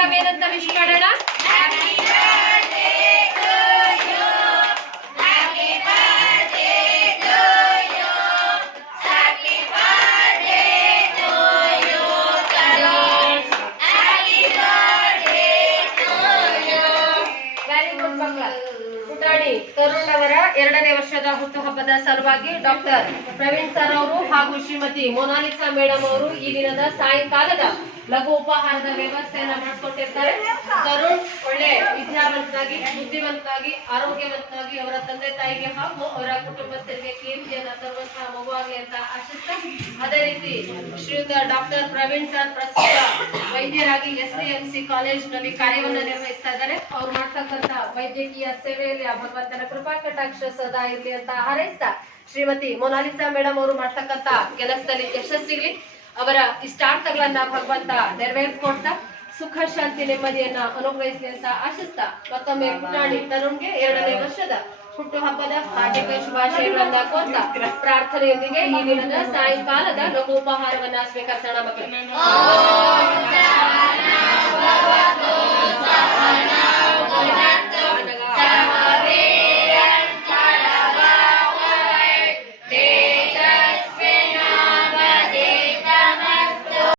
ನಾವೇನಂತ ವಿಶ್ ಮಾಡೋಣ? ತರುಣ್ ಅವರ 2ನೇ ವರ್ಷದ ಹುಟ್ಟುಹಬ್ಬದ ಸಲುವಾಗಿ ಡಾಕ್ಟರ್ ಪ್ರವೀಣ್ ಸರ್ ಅವರು ಹಾಗೂ ಶ್ರೀಮತಿ ಮೊನಾಲಿಸಾ ಮೇಡಮ್ ಅವರು ಈ ದಿನದ ಸಾಯಂಕಾಲದ ಲಘು ಉಪಹಾರದ ವ್ಯವಸ್ಥೆಯನ್ನ ಮಾಡಿಕೊಟ್ಟಿರ್ತಾರೆ. ತರುಣ್ ಒಳ್ಳೆ ವಿದ್ಯಾವಂತನಾಗಿ, ಬುದ್ಧಿವಂತನಾಗಿ, ಆರೋಗ್ಯವಂತನಾಗಿ ಅವರ ತಂದೆ ತಾಯಿಗೆ ಹಾಗೂ ಅವರ ಕುಟುಂಬಸ್ಥರಿಗೆ ಕೀರ್ತಿಯನ್ನ ತರುವಂತಹ ಮಗುವಾಗಲಿ ಅಂತ ಆಶಿಸ್ತಾ, ಅದೇ ರೀತಿ ಶ್ರೀಯುತ ಡಾಕ್ಟರ್ ಪ್ರವೀಣ್ ಸರ್ ಪ್ರಸ್ತುತ ವೈದ್ಯರಾಗಿ SDMC ಕಾಲೇಜಿನಲ್ಲಿ ಕಾರ್ಯವನ್ನು ನಿರ್ವಹಿಸ್ತಾ ಇದ್ದಾರೆ. ಅವ್ರು ಮಾಡ್ತಕ್ಕಂತ ವೈದ್ಯಕೀಯ ಸೇವೆಯಲ್ಲಿ ಆ ಭಗವಂತನ ಕೃಪಾ ಕಟಾಕ್ಷ ಸದಾ ಇರಲಿ ಅಂತ ಹಾರೈಸ್ತಾ, ಶ್ರೀಮತಿ ಮೊನಾಲಿಸಾ ಮೇಡಮ್ ಅವರು ಮಾಡ್ತಕ್ಕಂತ ಕೆಲಸದಲ್ಲಿ ಯಶಸ್ಸಿಗ್ಲಿ, ಅವರ ಇಷ್ಟಾರ್ಥಗಳನ್ನ ಭಗವಂತ ನೆರವೇರಿಸ್ಕೊಡ್ತಾ ಸುಖ ಶಾಂತಿ ನೆಮ್ಮದಿಯನ್ನ ಅನುಗ್ರಹಿಸಲಿ ಅಂತ ಆಶಿಸ್ತಾ, ಮತ್ತೊಮ್ಮೆ ಪುಟಾಣಿ ತರುಣ್ಗೆ 2ನೇ ವರ್ಷದ ಹುಟ್ಟುಹಬ್ಬದ ಹಾರ್ದಿಕ ಶುಭಾಶಯಗಳನ್ನ ಕೋರ್ತಾ ಪ್ರಾರ್ಥನೆಯೊಂದಿಗೆ ಈ ದಿನದ ಸಾಯಂಕಾಲದ ಲಘು ಉಪಹಾರವನ್ನ ಸ್ವೀಕರಿಸೋಣ ಮಕ್ಕಳು.